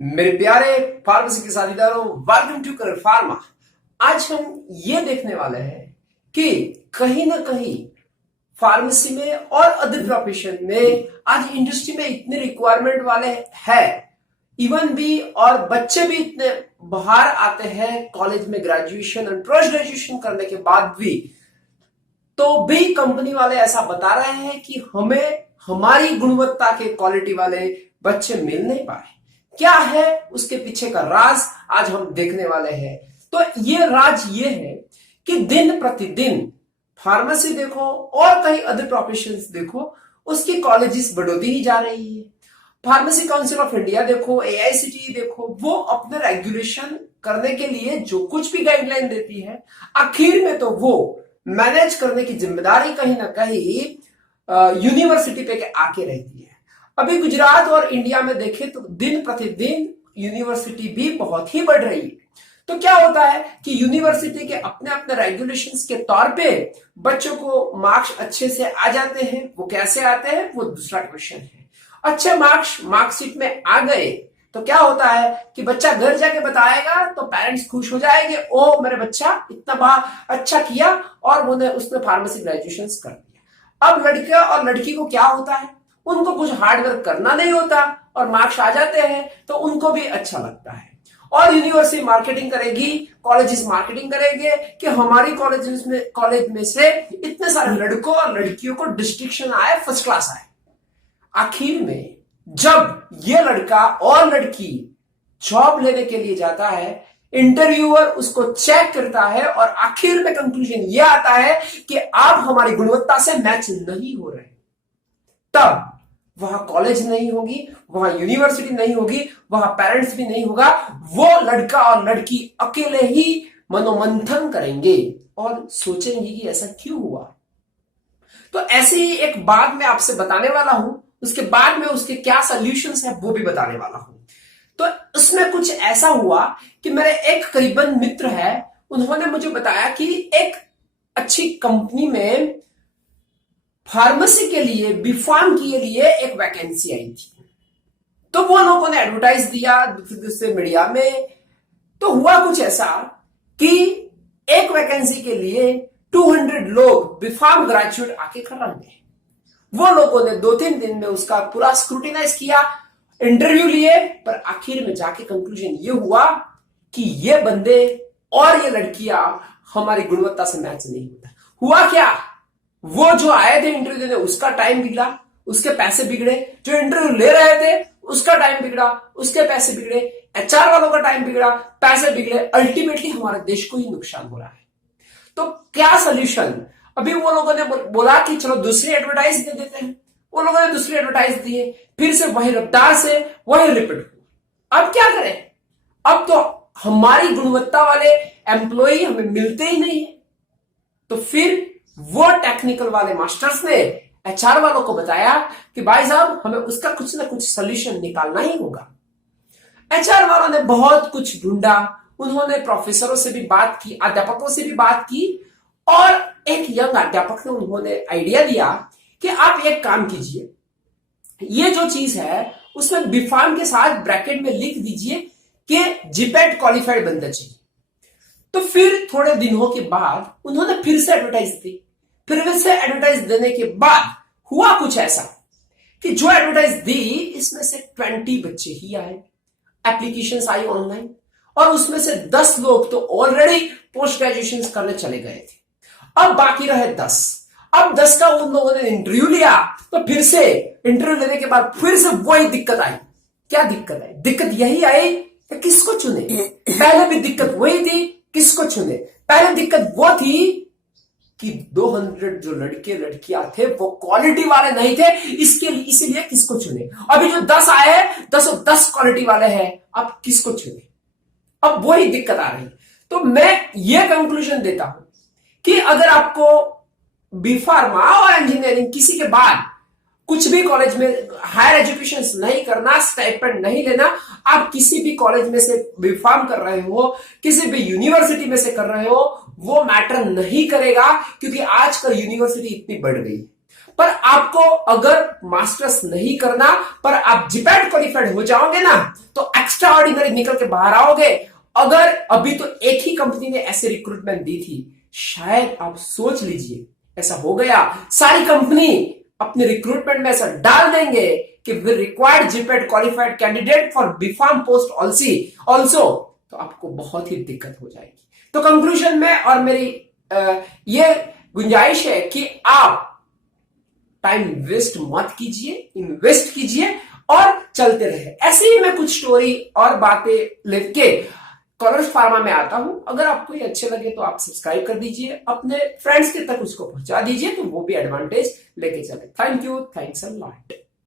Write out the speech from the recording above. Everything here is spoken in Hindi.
मेरे प्यारे फार्मेसी के साथीदारों, वेलकम टू करियर फार्मा। आज हम ये देखने वाले हैं कि कहीं ना कहीं फार्मेसी में और अदर प्रोफेशन में आज इंडस्ट्री में इतने रिक्वायरमेंट वाले हैं, इवन भी और बच्चे भी इतने बाहर आते हैं कॉलेज में ग्रेजुएशन और पोस्ट ग्रेजुएशन करने के बाद भी, तो भी कंपनी वाले ऐसा बता रहे हैं कि हमें हमारी गुणवत्ता के क्वालिटी वाले बच्चे मिल नहीं पाए। क्या है उसके पीछे का राज आज हम देखने वाले हैं। तो ये राज ये है कि दिन प्रतिदिन फार्मेसी देखो और कई अदर प्रोफेशंस देखो, उसकी कॉलेजेस बढ़ोती ही जा रही है। फार्मेसी काउंसिल ऑफ इंडिया देखो, एआईसीटीई देखो, वो अपने रेगुलेशन करने के लिए जो कुछ भी गाइडलाइन देती है, आखिर में तो वो मैनेज करने की जिम्मेदारी कहीं ना कहीं यूनिवर्सिटी पे आके रहती है। अभी गुजरात और इंडिया में देखें तो दिन प्रतिदिन यूनिवर्सिटी भी बहुत ही बढ़ रही है। तो क्या होता है कि यूनिवर्सिटी के अपने अपने रेगुलेशंस के तौर पे बच्चों को मार्क्स अच्छे से आ जाते हैं। वो कैसे आते हैं वो दूसरा क्वेश्चन है। अच्छे मार्क्स मार्कशीट में आ गए तो क्या होता है कि बच्चा घर जाके बताएगा तो पेरेंट्स खुश हो जाएंगे, ओ मेरे बच्चा इतना अच्छा किया और उसने फार्मेसी ग्रेजुएशन कर दिया। अब लड़का और लड़की को क्या होता है, उनको कुछ हार्डवर्क करना नहीं होता और मार्क्स आ जाते हैं तो उनको भी अच्छा लगता है। और यूनिवर्सिटी मार्केटिंग करेगी, कॉलेजेस मार्केटिंग करेंगे कि हमारी कॉलेज में से इतने सारे लड़कों और लड़कियों को डिस्टिंक्शन आए, फर्स्ट क्लास आए। आखिर में जब ये लड़का और लड़की जॉब लेने के लिए जाता है, इंटरव्यूअर उसको चेक करता है और आखिर में कंक्लूजन ये आता है कि आप हमारी गुणवत्ता से मैच नहीं हो रहे, तब वहां कॉलेज नहीं होगी, वहां यूनिवर्सिटी नहीं होगी, वहां पेरेंट्स भी नहीं होगा। वो लड़का और लड़की अकेले ही मनोमंथन करेंगे और सोचेंगे कि ऐसा क्यों हुआ। तो ऐसे ही एक बात मैं आपसे बताने वाला हूं, उसके बाद में उसके क्या सॉल्यूशंस है वो भी बताने वाला हूं। तो उसमें कुछ ऐसा हुआ कि मेरे एक करीबन मित्र है, उन्होंने मुझे बताया कि एक अच्छी कंपनी में फार्मेसी के लिए बीफार्म के लिए एक वैकेंसी आई थी। तो वो लोगों ने एडवर्टाइज दिया दूसरे मीडिया में। तो हुआ कुछ ऐसा कि एक वैकेंसी के लिए 200 लोग बीफार्म ग्रेजुएट आके खड़ा गए। वो लोगों ने 2-3 दिन में उसका पूरा स्क्रूटिनाइज किया, इंटरव्यू लिए, पर आखिर में जाके कंक्लूजन ये हुआ कि ये बंदे और ये लड़कियां हमारी गुणवत्ता से मैच नहीं होता। हुआ क्या, वो जो आए थे इंटरव्यू देने उसका टाइम बिगड़ा, उसके पैसे बिगड़े, जो इंटरव्यू ले रहे थे उसका टाइम बिगड़ा, उसके पैसे बिगड़े, एचआर वालों का टाइम बिगड़ा, पैसे बिगड़े, अल्टीमेटली हमारे देश को ही नुकसान हो रहा है। तो क्या सोल्यूशन, अभी वो लोगों ने बोला कि चलो दूसरी एडवर्टाइज दे देते हैं। वो लोगों ने दूसरी एडवर्टाइज दिए, फिर से वही रफ्तार से वही रिपीट हुआ। अब क्या करें, अब तो हमारी गुणवत्ता वाले एम्प्लॉय हमें मिलते ही नहीं है। तो फिर वो टेक्निकल वाले मास्टर्स ने एचआर वालों को बताया कि भाई साहब हमें उसका कुछ ना कुछ सोल्यूशन निकालना ही होगा। एचआर वालों ने बहुत कुछ ढूंढा, उन्होंने प्रोफेसरों से भी बात की, अध्यापकों से भी बात की, और एक यंग अध्यापक ने उन्होंने आइडिया दिया कि आप एक काम कीजिए, ये जो चीज है उसमें बीफार्म के साथ ब्रैकेट में लिख दीजिए कि जीपैट क्वालिफाइड बंदा चाहिए। तो फिर थोड़े दिनों के बाद उन्होंने फिर से एडवर्टाइज दी। फिर से एडवर्टाइज देने के बाद हुआ कुछ ऐसा कि जो एडवर्टाइज दी इसमें से 20 बच्चे ही आए, एप्लीकेशंस आई ऑनलाइन, और उसमें से 10 लोग तो ऑलरेडी पोस्ट ग्रेजुएशन करने चले गए थे। अब बाकी रहे 10। अब 10 का उन लोगों ने इंटरव्यू लिया, तो फिर से इंटरव्यू लेने के बाद फिर से वही दिक्कत आई। क्या दिक्कत आई, दिक्कत यही आई कि किसको चुने। पहले भी दिक्कत वही थी, किसको चुने। पहले दिक्कत वो थी कि 200 जो लड़के लड़कियां थे वो क्वालिटी वाले नहीं थे, इसीलिए किसको चुने। अभी जो 10 आए हैं, 10 क्वालिटी वाले हैं, अब किसको चुने। अब वही दिक्कत आ रही। तो मैं ये कंक्लूजन देता हूं कि अगर आपको बीफार्मा और इंजीनियरिंग किसी के बाद कुछ भी कॉलेज में हायर एजुकेशन नहीं करना, स्टाइपेंड नहीं लेना, आप किसी भी कॉलेज में से बीफार्म कर रहे हो, किसी भी यूनिवर्सिटी में से कर रहे हो, वो मैटर नहीं करेगा, क्योंकि आजकल यूनिवर्सिटी इतनी बढ़ गई। पर आपको अगर मास्टर्स नहीं करना, पर आप जीपैट क्वालिफाइड हो जाओगे ना, तो एक्स्ट्रा ऑर्डिनरी निकल के बाहर आओगे। अगर अभी तो एक ही कंपनी ने ऐसे रिक्रूटमेंट दी थी, शायद आप सोच लीजिए ऐसा हो गया, सारी कंपनी अपने रिक्रूटमेंट में ऐसा डाल देंगे कि we required GPAT qualified candidate for B Pharm post also, तो आपको बहुत ही दिक्कत हो जाएगी। तो कंक्लूजन में और मेरी ये गुंजाइश है कि आप टाइम वेस्ट मत कीजिए, इन्वेस्ट कीजिए और चलते रहे। ऐसे ही मैं कुछ स्टोरी और बातें लेके कलर्स फार्मा में आता हूं। अगर आपको ये अच्छे लगे तो आप सब्सक्राइब कर दीजिए, अपने फ्रेंड्स के तक उसको पहुंचा दीजिए, तो वो भी एडवांटेज लेके चले। Thank you, thanks a lot.